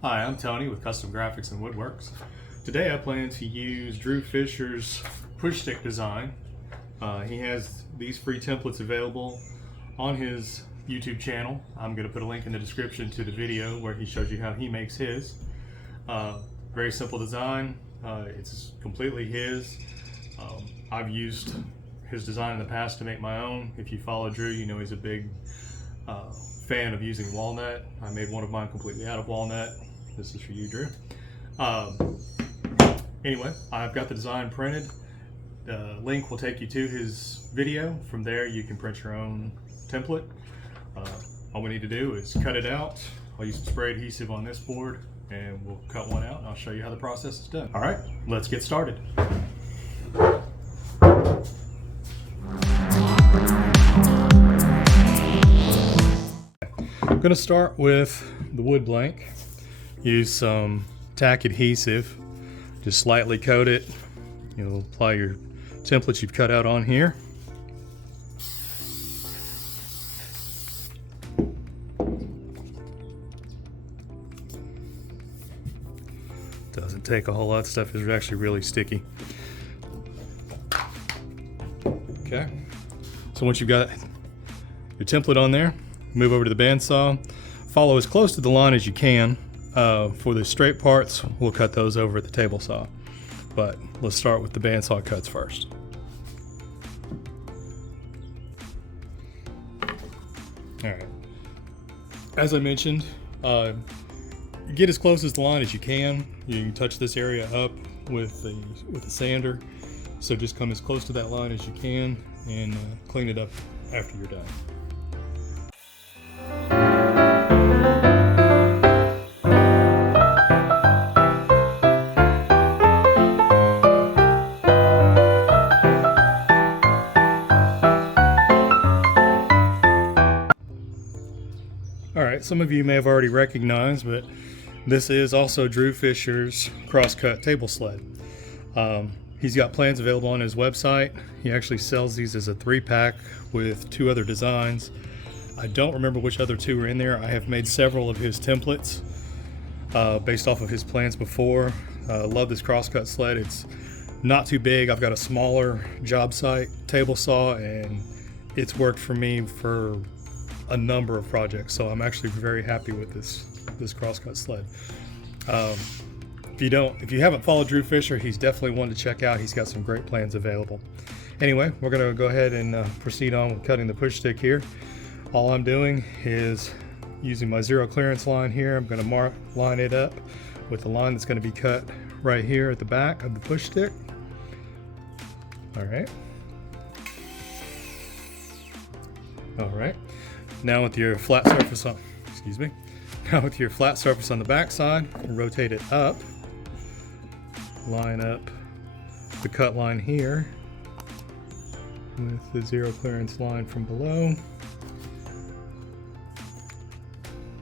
Hi, I'm Tony with Custom Graphics and Woodworks. Today I plan to use Drew Fisher's push stick design. He has these free templates available on his YouTube channel. I'm going to put a link in the description to the video where he shows you how he makes his. Very simple design. It's completely his. I've used his design in the past to make my own. If you follow Drew, you know he's a big fan of using walnut. I made one of mine completely out of walnut. This is for you, Drew. Anyway, I've got the design printed. The link will take you to his video. From there, you can print your own template. All we need to do is cut it out. I'll use some spray adhesive on this board, and we'll cut one out, and I'll show you how the process is done. All right, let's get started. I'm going to start with the wood blank. Use some tack adhesive, just slightly coat it. You'll apply your templates you've cut out on here. Doesn't take a whole lot. Stuff is actually really sticky. Okay, so once you've got your template on there, move over to the bandsaw. Follow as close to the line as you can. For the straight parts, we'll cut those over at the table saw. But let's start with the bandsaw cuts first. Alright. As I mentioned, get as close as the line as you can. You can touch this area up with the sander. So just come as close to that line as you can and clean it up after you're done. Alright, some of you may have already recognized, but this is also Drew Fisher's crosscut table sled. He's got plans available on his website. He actually sells these as a 3-pack with 2 other designs. I don't remember which other 2 are in there. I have made several of his templates based off of his plans before. Love this crosscut sled. It's not too big. I've got a smaller job site table saw, and it's worked for me for a number of projects, so I'm actually very happy with this crosscut sled. If you haven't followed Drew Fisher, he's definitely one to check out. He's got some great plans available. Anyway, we're going to go ahead and proceed on with cutting the push stick here. All I'm doing is using my zero clearance line here. I'm going to line it up with the line that's going to be cut right here at the back of the push stick. All right. Now with your flat surface on, Now with your flat surface on the back side, rotate it up. Line up the cut line here with the zero clearance line from below.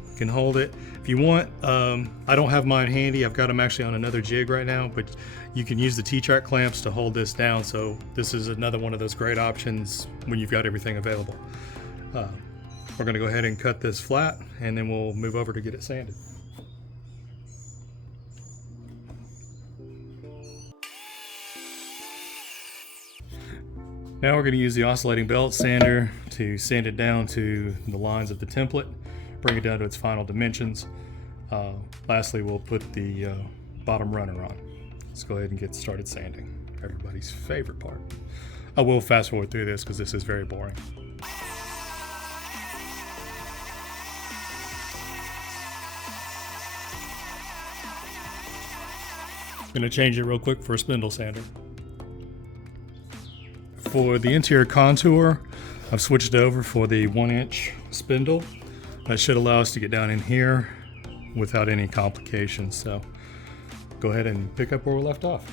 You can hold it if you want. I don't have mine handy. I've got them actually on another jig right now, but you can use the T-track clamps to hold this down. So this is another one of those great options when you've got everything available. We're going to go ahead and cut this flat, and then we'll move over to get it sanded. Now we're going to use the oscillating belt sander to sand it down to the lines of the template, bring it down to its final dimensions. Lastly, we'll put the bottom runner on. Let's go ahead and get started sanding. Everybody's favorite part. I will fast forward through this because this is very boring. I'm going to change it real quick for a spindle sander. For the interior contour, I've switched over for the 1-inch spindle. That should allow us to get down in here without any complications. So go ahead and pick up where we left off.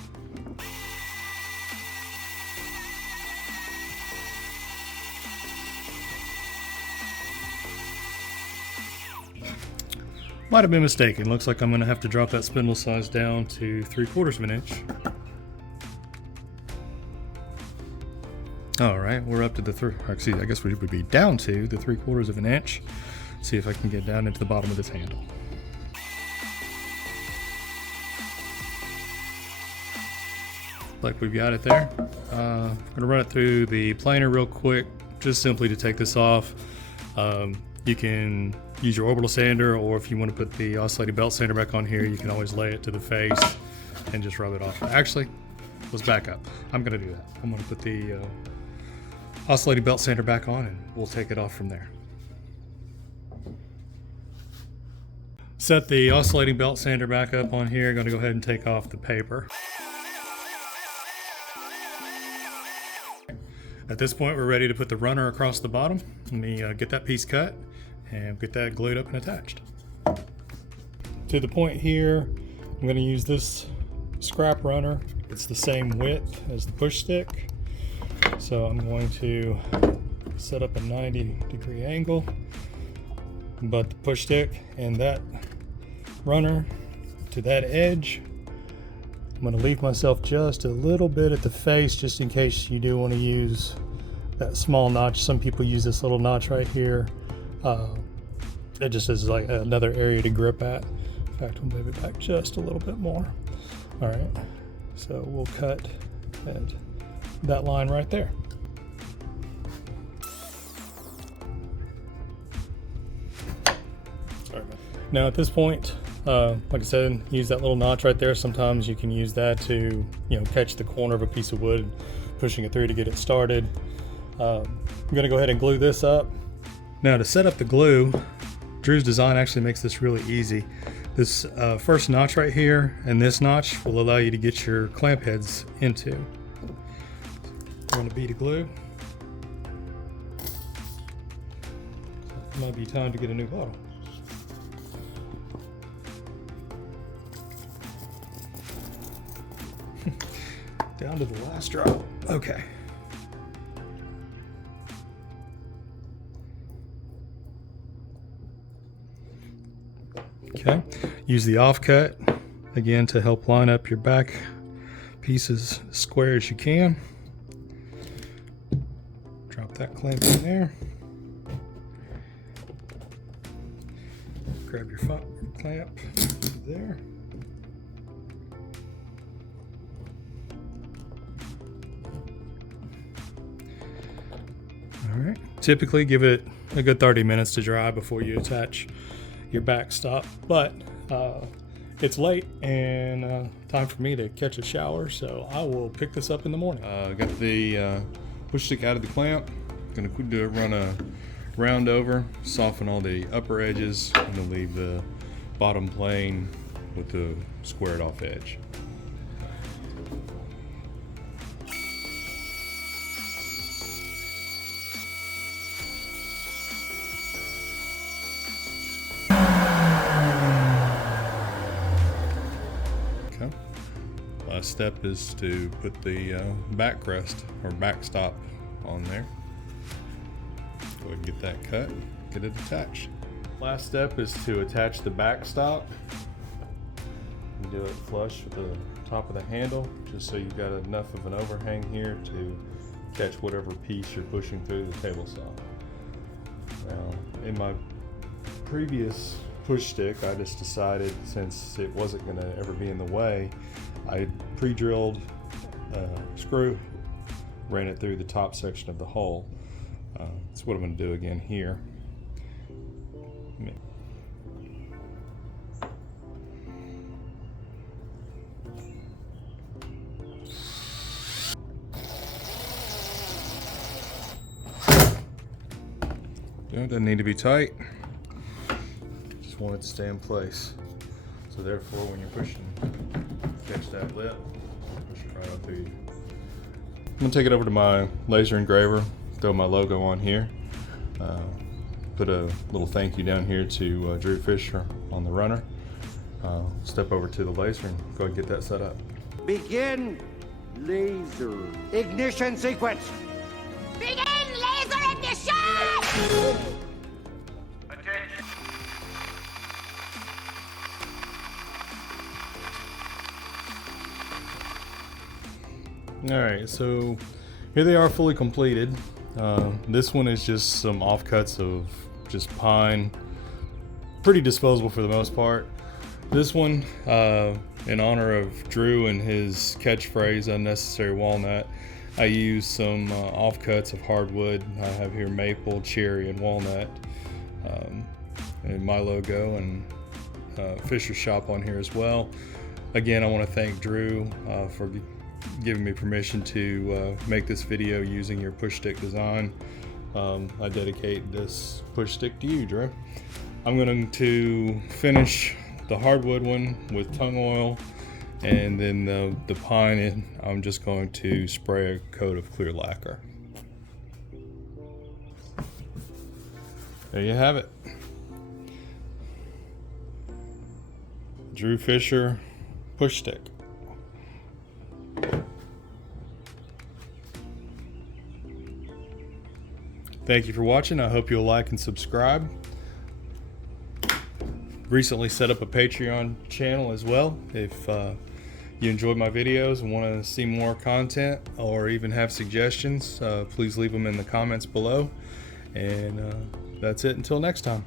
Might have been mistaken. Looks like I'm going to have to drop that spindle size down to 3/4 of an inch. All right, we're up to the I guess we would be down to the 3/4 of an inch. See if I can get down into the bottom of this handle. like we've got it there. I'm gonna run it through the planer real quick, just simply to take this off. You can use your orbital sander, or if you want to put the oscillating belt sander back on here, you can always lay it to the face and just rub it off. Actually, let's back up. I'm gonna do that. I'm gonna put the oscillating belt sander back on and we'll take it off from there. Set the oscillating belt sander back up on here. Going to go ahead and take off the paper. At this point, we're ready to put the runner across the bottom. Let me get that piece cut and get that glued up and attached. To the point here, I'm going to use this scrap runner. It's the same width as the push stick. So I'm going to set up a 90-degree angle, butt the push stick and that runner to that edge. I'm going to leave myself just a little bit at the face, just in case you do want to use that small notch. Some people use this little notch right here. It just is like another area to grip at. In fact, we'll move it back just a little bit more. All right, so we'll cut at that line right there. Sorry. Now at this point, like I said, use that little notch right there. Sometimes you can use that to, catch the corner of a piece of wood, pushing it through to get it started. I'm gonna go ahead and glue this up. Now to set up the glue, Drew's design actually makes this really easy. This first notch right here and this notch will allow you to get your clamp heads into. We're gonna bead of glue. It might be time to get a new bottle. Down to the last drop. Okay. Okay. Use the offcut again to help line up your back pieces as square as you can. Drop that clamp in there. Grab your clamp there. All right. Typically give it a good 30 minutes to dry before you attach your backstop, but it's late and time for me to catch a shower, so I will pick this up in the morning. Got the push stick out of the clamp. Gonna run a round over, soften all the upper edges, and then leave the bottom plane with the squared off edge. Last step is to put the back crest or backstop on there. Go ahead and get that cut, get it attached. Last step is to attach the backstop. Do it flush with the top of the handle, just so you've got enough of an overhang here to catch whatever piece you're pushing through the table saw. Now, in my previous push stick, I just decided, since it wasn't going to ever be in the way, I pre-drilled a screw, ran it through the top section of the hole. That's what I'm going to do again here. It doesn't need to be tight. Just want it to stay in place. So therefore, when you're pushing, catch that lip, push it right up through you. I'm gonna take it over to my laser engraver, throw my logo on here, put a little thank you down here to Drew Fisher on the runner. Step over to the laser and go ahead and get that set up. Begin laser ignition sequence. Begin laser ignition! Attention. All right, so here they are fully completed. This one is just some offcuts of just pine, pretty disposable for the most part. This one, in honor of Drew and his catchphrase, unnecessary walnut, I use some offcuts of hardwood. I have here maple, cherry, and walnut, and my logo, and Fisher Shop on here as well. Again, I want to thank Drew for giving me permission to make this video using your push stick design. I dedicate this push stick to you, Drew. I'm going to finish the hardwood one with tung oil, and then the pine, I'm just going to spray a coat of clear lacquer. There you have it. Drew Fisher push stick. Thank you for watching. I hope you'll like and subscribe. Recently set up a Patreon channel as well. If you enjoyed my videos and want to see more content or even have suggestions, please leave them in the comments below. And that's it until next time.